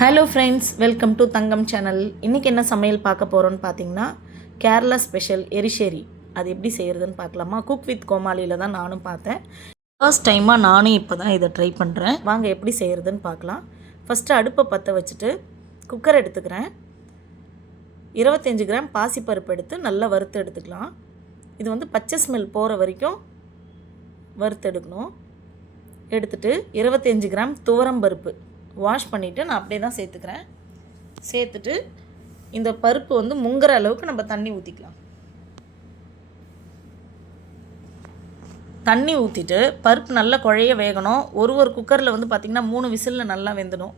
Hello friends welcome to Thangam channel இன்றைக்கி என்ன சமையல் பார்க்க போகிறோன்னு பார்த்தீங்கன்னா கேரளா ஸ்பெஷல் எரிஷேரி அது எப்படி செய்கிறதுன்னு பார்க்கலாமா? குக் வித் கோமாளியில் தான் நானும் பார்த்தேன். ஃபர்ஸ்ட் டைமாக நானும் இப்போ தான் இதை ட்ரை பண்ணுறேன் வாங்க எப்படி செய்கிறதுன்னு பார்க்கலாம். ஃபஸ்ட்டு அடுப்பை பற்ற வச்சுட்டு குக்கர் எடுத்துக்கிறேன். இருபத்தஞ்சி கிராம் பாசிப்பருப்பு எடுத்து நல்லா வறுத்து எடுத்துக்கலாம். இது வந்து பச்சை ஸ்மெல் போகிற வரைக்கும் வறுத்து எடுக்கணும். எடுத்துட்டு இருபத்தஞ்சி கிராம் துவரம் பருப்பு. வாஷ் பண்ணிவிட்டு நான் அப்படியே தான் சேர்த்துக்கிறேன். சேர்த்துட்டு இந்த பருப்பு வந்து முங்குற அளவுக்கு நம்ம தண்ணி ஊற்றிக்கலாம் தண்ணி ஊற்றிட்டு பருப்பு நல்லா குழைய வேகணும். ஒரு ஒரு குக்கரில் வந்து பார்த்திங்கன்னா மூணு விசிலில் நல்லா வெந்துடும்.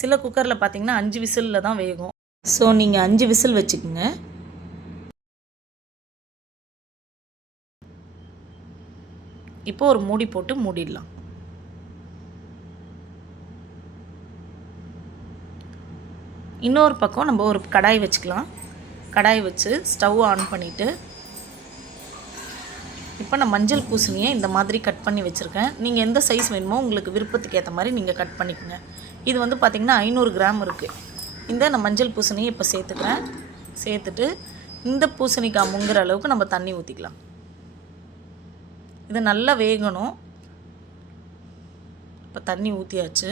சில குக்கரில் பார்த்திங்கன்னா அஞ்சு விசிலில் தான் வேகும். ஸோ நீங்கள் அஞ்சு விசில் வச்சுக்கோங்க. இப்போ ஒரு மூடி போட்டு மூடிடலாம். இன்னொரு பக்கம் நம்ம ஒரு கடாய் வச்சுக்கலாம். கடாய் வச்சு ஸ்டவ் ஆன் பண்ணிவிட்டு இப்போ நான் மஞ்சள் பூசணியை இந்த மாதிரி கட் பண்ணி வச்சுருக்கேன். நீங்கள் எந்த சைஸ் வேணுமோ உங்களுக்கு விருப்பத்துக்கு ஏற்ற மாதிரி நீங்கள் கட் பண்ணிக்கோங்க. இது வந்து பார்த்திங்கன்னா ஐநூறு கிராம் இருக்குது இந்த நான் மஞ்சள் பூசணியை இப்போ சேர்த்துக்கிறேன். சேர்த்துட்டு இந்த பூசணிக்காய் முங்குற அளவுக்கு நம்ம தண்ணி ஊற்றிக்கலாம் இது நல்லா வேகணும். இப்போ தண்ணி ஊற்றியாச்சு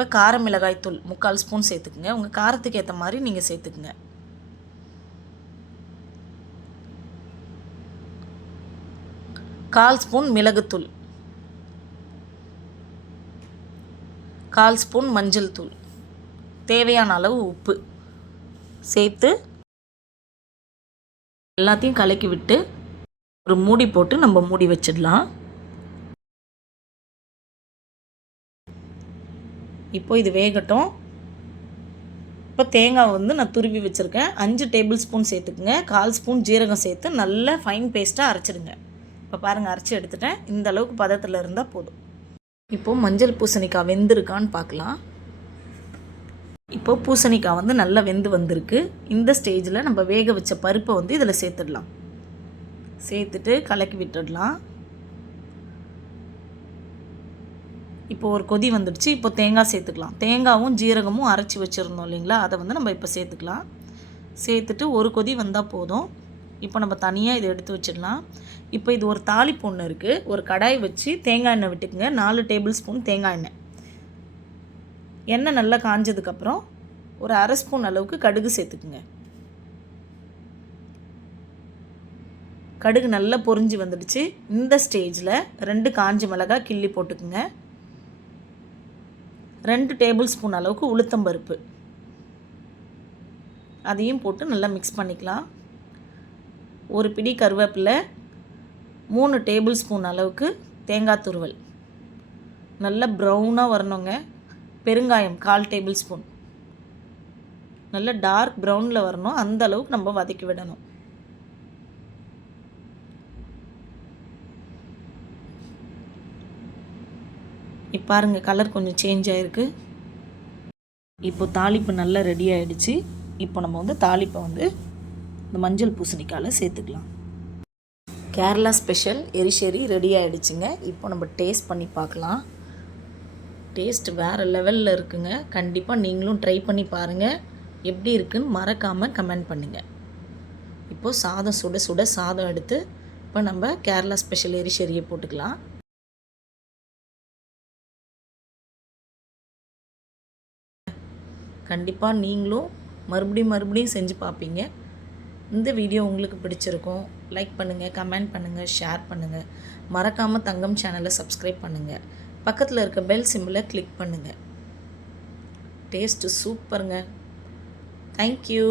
இப்போ கார மிளகாய் தூள் முக்கால் ஸ்பூன் சேர்த்துக்குங்க. உங்கள் காரத்துக்கு ஏற்ற மாதிரி நீங்கள் சேர்த்துக்குங்க. கால் ஸ்பூன் மிளகுத்தூள் கால் ஸ்பூன் மஞ்சள் தூள். தேவையான அளவு உப்பு சேர்த்து எல்லாத்தையும் கலக்கி விட்டு ஒரு மூடி போட்டு நம்ம மூடி வச்சிடலாம். இப்போ இது வேகட்டும். இப்போ தேங்காய் வந்து நான் துருவி வச்சுருக்கேன். அஞ்சு டேபிள் ஸ்பூன் சேர்த்துக்குங்க. கால் ஸ்பூன் ஜீரகம் சேர்த்து நல்லா ஃபைன் பேஸ்ட்டாக அரைச்சிடுங்க. இப்போ பாருங்கள் அரைச்சி எடுத்துட்டேன். இந்த அளவுக்கு பதத்தில் இருந்தால் போதும். இப்போது மஞ்சள் பூசணிக்காய் வெந்திருக்கான்னு பார்க்கலாம். இப்போது பூசணிக்காய் வந்து நல்லா வெந்து வந்திருக்கு. இந்த ஸ்டேஜில் நம்ம வேக வச்ச பருப்பை வந்து இதில் சேர்த்துடலாம். சேர்த்துட்டு கலக்கி விட்டுடலாம். இப்போ ஒரு கொதி வந்துடுச்சு இப்போ தேங்காய் சேர்த்துக்கலாம். தேங்காவும் ஜீரகமும் அரைச்சி வச்சுருந்தோம் இல்லைங்களா? அதை வந்து நம்ம இப்போ சேர்த்துக்கலாம். சேர்த்துட்டு ஒரு கொதி வந்தால் போதும். இப்போ நம்ம தனியாக இதை எடுத்து வச்சிடலாம். இப்போ இது ஒரு தாளிப்பு ஒன்று இருக்குது ஒரு கடாய் வச்சு தேங்காய் எண்ணெய் விட்டுக்குங்க. நாலு டேபிள் ஸ்பூன் தேங்காய் எண்ணெய். எண்ணெய் நல்லா காஞ்சதுக்கப்புறம் ஒரு அரை ஸ்பூன் அளவுக்கு கடுகு சேர்த்துக்குங்க. கடுகு நல்லா பொறிஞ்சு வந்துடுச்சு. இந்த ஸ்டேஜில் ரெண்டு காஞ்ச மிளகாய் கிள்ளி போட்டுக்குங்க. ரெண்டு டேபிள் ஸ்பூன் அளவுக்கு உளுத்தம்பருப்பு அதையும் போட்டு நல்லா மிக்ஸ் பண்ணிக்கலாம். ஒரு பிடி கருவேப்பிலை மூணு டேபிள் ஸ்பூன் அளவுக்கு தேங்காய் துருவல். நல்லா ப்ரௌனாக வரணுங்க. பெருங்காயம் கால் டேபிள் ஸ்பூன் நல்ல டார்க் ப்ரௌனில் வரணும். அந்த அளவுக்கு நம்ம வதக்கி விடணும். இப்போ பாருங்கள் கலர் கொஞ்சம் சேஞ்ச் ஆகிருக்கு இப்போ தாளிப்பு நல்லா ரெடி ஆகிடுச்சு இப்போ நம்ம வந்து தாளிப்பை வந்து இந்த மஞ்சள் பூசணிக்காயில் சேர்த்துக்கலாம். கேரளா ஸ்பெஷல் எரிஷேரி ரெடி ஆகிடுச்சுங்க இப்போ நம்ம டேஸ்ட் பண்ணி பார்க்கலாம். டேஸ்ட் வேறு லெவலில் இருக்குங்க. கண்டிப்பாக நீங்களும் ட்ரை பண்ணி பாருங்கள் எப்படி இருக்குன்னு மறக்காமல் கமெண்ட் பண்ணுங்கள் இப்போது சாதம் சுட சுட சாதம் எடுத்து இப்போ நம்ம கேரளா ஸ்பெஷல் எரிஷேரியை போட்டுக்கலாம். கண்டிப்பாக நீங்களும் மறுபடியும் மறுபடியும் செஞ்சு பார்ப்பீங்க இந்த வீடியோ உங்களுக்கு பிடிச்சிருக்கும் லைக் பண்ணுங்கள் கமெண்ட் பண்ணுங்கள் ஷேர் பண்ணுங்கள் மறக்காமல் தங்கம் சேனலை சப்ஸ்கிரைப் பண்ணுங்கள் பக்கத்தில் இருக்க பெல் சிம்பிளை கிளிக் பண்ணுங்கள் டேஸ்ட்டு சூப்பருங்க தேங்க்யூ